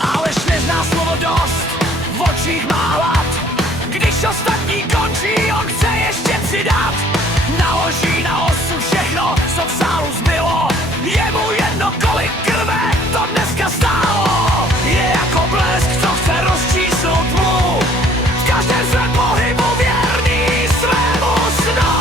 Aleš nezná slovo dost, v očích má hlad. Když ostatní končí, on chce ještě přidat. Naloží na osu všechno, co v sálu zbylo. Je mu jedno, kolik krve to dneska stálo. Je jako blesk, co chce rozčísnout tmu. V každém svém pohybu věrný svému snu.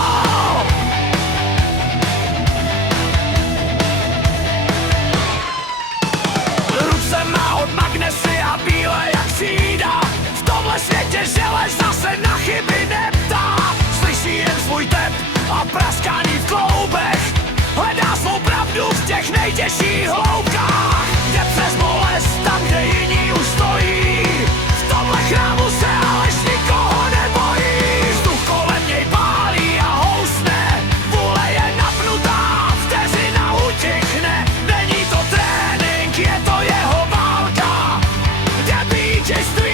Ruce má od magnesy a bílé jak sída. V tomhle světě železa se na chyby neptá. Slyší jen svůj tep a praskání v kloubech. Hledá svou pravdu v těch nejtěžších hloubkách. Jde přes bolest tam, kde jiní už stojí. V tomhle chrámu se Aleš nikoho nebojí. Vzduch kolem něj pálí a housne. Vůle je napnutá, vteřina utichne. Není to trénink, je to jeho válka. The beach is